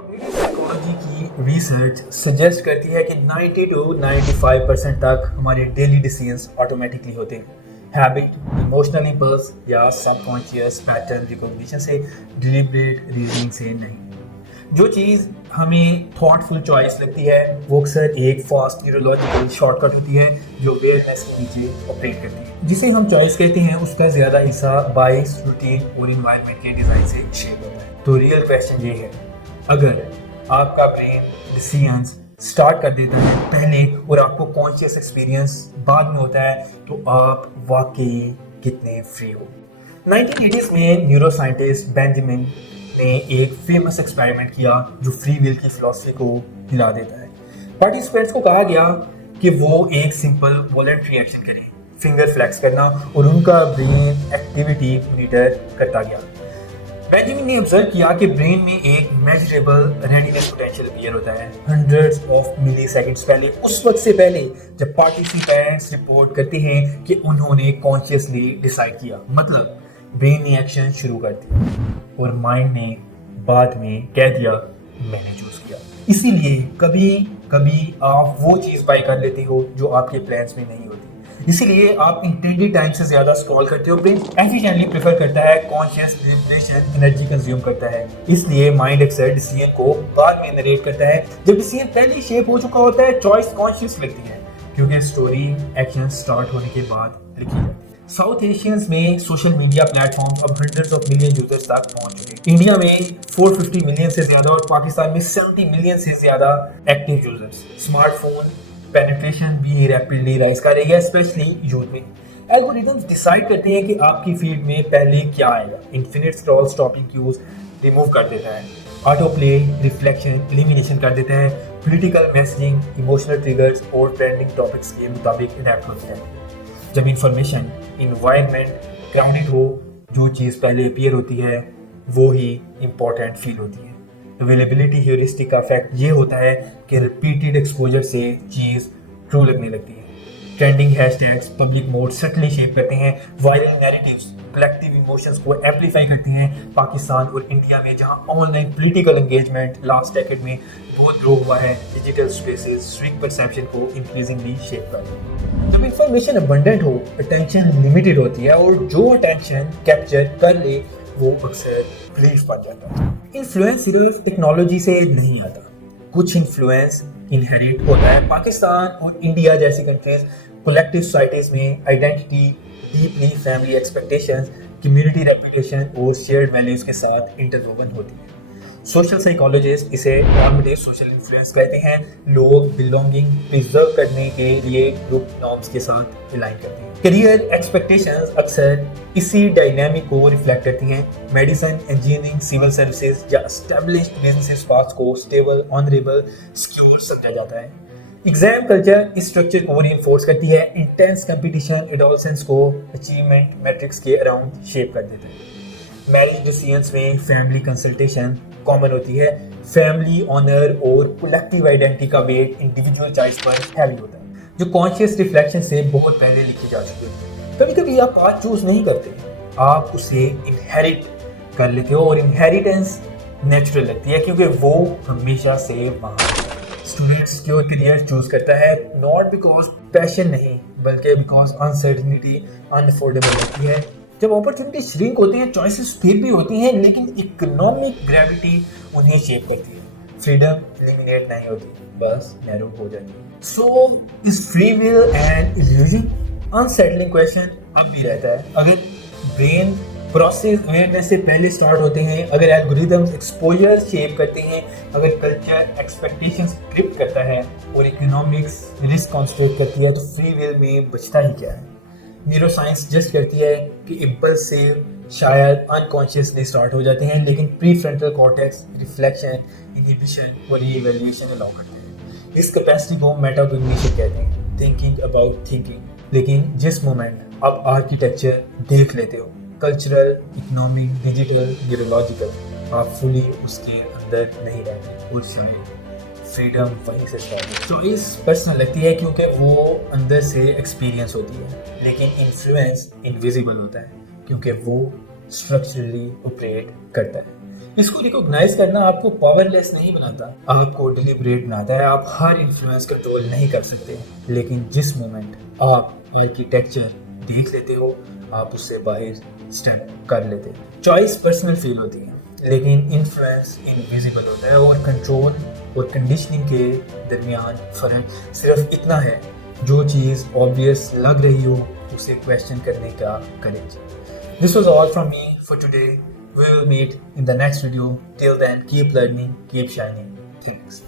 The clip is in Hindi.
कॉग्निटिव साइकोलॉजी की रिसर्च सजेस्ट करती है कि 90 to 95% तक हमारे डेली डिसीजंस ऑटोमेटिकली होते हैं। हैबिट, इमोशनल इंपल्स या सबकॉन्शियस पैटर्न रिकॉग्निशन से, डिलिबरेट रीजनिंग से नहीं। जो चीज़ हमें थॉटफुल चॉइस लगती है वो अक्सर एक फास्ट न्यूरोलॉजिकल शॉर्टकट होती है जो अवेयरनेस के नीचे ऑपरेट करती है। जिसे हम चॉइस कहते हैं उसका ज़्यादा हिस्सा बायस, रूटीन और इन्वायरमेंट के डिज़ाइन से शेप होता है। तो रियल क्वेश्चन ये है, अगर आपका ब्रेन डिसीजंस स्टार्ट कर देता है पहले और आपको कॉन्शियस एक्सपीरियंस बाद में होता है तो आप वाकई कितने फ्री हो। 1980s में न्यूरोसाइंटिस्ट बेंजामिन ने एक फेमस एक्सपेरिमेंट किया जो फ्री विल की फिलॉसफी को हिला देता है। पार्टिसिपेंट्स को कहा गया कि वो एक सिंपल वॉलंटरी एक्शन करें, फिंगर फ्लैक्स करना, और उनका ब्रेन एक्टिविटी मॉनिटर करता गया। बेंजामिन ने ऑब्जर्व किया कि ब्रेन में एक मेजरेबल रेडीनेस पोटेंशियल अपीयर होता है हंड्रेड्स ऑफ मिली सेकेंड्स पहले, उस वक्त से पहले जब पार्टिसिपेंट्स रिपोर्ट करते हैं कि उन्होंने कॉन्शियसली डिसाइड किया। मतलब ब्रेन ने एक्शन शुरू कर दिया और माइंड ने बाद में कह दिया मैंने चूज किया। इसीलिए कभी कभी आप वो चीज़ बाय कर लेते हो जो आपके प्लान्स में नहीं होती। इसीलिए आप इंटेंडेड टाइम से ज्यादा स्क्रॉल करते हो। ब्रेन एफिशिएंटली प्रेफर करता है, कॉन्शियस डिलिब्रेशन एनर्जी कंज्यूम करता है। इसलिए माइंड अक्सर डिसीजन को बाद में नरेट करता है जब डिसीजन पहले शेप हो चुका होता है। चॉइस कॉन्शियस लगती है क्योंकि स्टोरी एक्शन स्टार्ट होने के बाद लिखी है। साउथ एशियंस में सोशल मीडिया प्लेटफॉर्म अब हंड्रेड्स ऑफ मिलियन यूजर्स तक पहुंच चुके हैं। इंडिया में 450 मिलियन से ज्यादा और पाकिस्तान में 70 मिलियन से ज्यादा एक्टिव यूजर्स। स्मार्टफोन पेनिट्रेशन भी रैपिडली राइज कर रही है, स्पेशली यूथ में। एल्गोरिथम्स डिसाइड करते हैं कि आपकी फीड में पहले क्या आएगा। Infinite scroll stopping cues remove कर देता है, ऑटो प्ले रिफ्लेक्शन एलिमिनेशन कर देता है, पॉलिटिकल मैसेजिंग इमोशनल ट्रिगर्स और ट्रेंडिंग टॉपिक्स के मुताबिक अडैप्ट होती है। जब इंफॉर्मेशन इन्वायरमेंट ग्राउंडेड हो, जो चीज़ पहले अपीयर होती है वो ही इंपॉर्टेंट फील होती है। अवेलेबिलिटी ह्यूरिस्टिक का इफेक्ट ये होता है कि रिपीटेड एक्सपोजर से चीज़ ट्रू लगने लगती है। Trending hashtags public mode subtly shape करते हैं, वायरल नैरेटिव्स कलेक्टिव इमोशंस को एम्पलीफाई करते हैं। पाकिस्तान और इंडिया में जहां online political engagement last decade में बहुत ग्रो हुआ है, डिजिटल स्पेसेस स्ट्रिक्ट परसेप्शन को इंक्रीजिंगली शेप कर रहे हैं। जब इंफॉर्मेशन अबंडेंट हो, अटेंशन लिमिटेड होती है और जो अटेंशन कैप्चर कर ले वो अक्सर बिलीफ बन जाता है। इन्फ्लुएंस सिर्फ टेक्नोलॉजी से नहीं आता, कुछ इन्फ्लुएंस इनहेरिट होता है। पाकिस्तान और इंडिया जैसी कंट्रीज कलेक्टिव सोसाइटीज में identity deeply family expectations, community reputation और शेयर्ड वैल्यूज के साथ इंटरवोवन होती है। सोशल साइकोलॉजिस्ट इसे नॉर्मेटिव सोशल इन्फ्लुएंस कहते हैं। लोग बिलोंगिंग प्रिजर्व करने के लिए ग्रुप नॉर्म्स के साथ अलाइन करते हैं। करियर एक्सपेक्टेशंस अक्सर इसी डायनामिक को रिफ्लेक्ट करती हैं। मेडिसिन, इंजीनियरिंग, सिविल सर्विसेज या एस्टेब्लिश्ड बिजनेस पाथ्स को स्टेबल, ऑनरेबल, सिक्योर समझा जाता है। एग्जाम कल्चर इस स्ट्रक्चर को रिइंफोर्स करती है। इंटेंस कंपटीशन एडोलसेंस को अचीवमेंट मैट्रिक्स के अराउंड शेप कर देता है। मैरिज डिसीजंस में फैमिली कंसल्टेशन कॉमन होती है। फैमिली ऑनर और कलेक्टिव आइडेंटिटी का वेट इंडिविजुअल चॉइस पर हैवी होता है, जो कॉन्शियस रिफ्लेक्शन से बहुत पहले लिखी जा चुकी है। कभी कभी आप पाथ चूज नहीं करते, आप उसे इनहेरिट कर लेते हो और इनहेरिटेंस नेचुरल लगती है क्योंकि वो हमेशा से वहां। स्टूडेंट सिक्योर करियर चूज करता है नॉट बिकॉज पैशन नहीं बल्कि बिकॉज अनसर्टेनिटी अनअफोर्डेबल लगती है। जब अपॉर्चुनिटी श्रिंक होती है, चॉइसेस फिर भी होती हैं, लेकिन इकोनॉमिक ग्रेविटी उन्हें शेप करती है। फ्रीडम एलिमिनेट नहीं होती, बस नैरो हो जाती है। So is free will and illusion? Unsettling question अब भी रहता है। अगर ब्रेन प्रोसेस अवेयरनेस से पहले स्टार्ट होते हैं, अगर एल्गोरिथम्स एक्सपोजर शेप करते हैं, अगर कल्चर एक्सपेक्टेशंस स्क्रिप्ट करता है और इकोनॉमिक्स रिस्क कंस्ट्रक्ट करती है, तो फ्री विल में बचता ही क्या है? न्यूरोसाइंस सजेस्ट करती है कि इम्पल्स से शायद अनकॉन्शियसली स्टार्ट हो जाते हैं, लेकिन pre frontal cortex reflection, inhibition और रीइवैल्यूएशन अलाउ करते हैं। इस कैपेसिटी को मेटाकॉग्निशन कहते हैं, थिंकिंग अबाउट थिंकिंग। लेकिन जिस मोमेंट आप आर्किटेक्चर देख लेते हो, कल्चरल, इकोनॉमिक, डिजिटल, न्यूरोलॉजिकल, आप फुली उसके अंदर नहीं रहते और शायद फ्रीडम वहीं से स्टार्ट है। चॉइस पर्सनल लगती है क्योंकि वो अंदर से एक्सपीरियंस होती है, लेकिन इन्फ्लुएंस इनविजिबल होता है क्योंकि वो स्ट्रक्चरली ऑपरेट करता है। इसको रिकॉग्नाइज करना आपको पावरलेस नहीं बनाता, आपको डिलिबरेट बनाता है। आप हर इन्फ्लुएंस कंट्रोल नहीं कर सकते, लेकिन जिस मोमेंट आप आर्किटेक्चर देख लेते हो, आप उससे बाहर स्टेप कर लेते हो। चॉइस पर्सनल फील होती है, लेकिन इन्फ्लुएंस इनविजिबल होता है। और कंट्रोल और कंडीशनिंग के दरमियान फ़र्क सिर्फ इतना है, जो चीज़ ऑब्वियस लग रही हो उसे क्वेश्चन करने का करेज। This was all from me for today. We will meet in the next video. Till then, keep learning, keep shining. Thanks.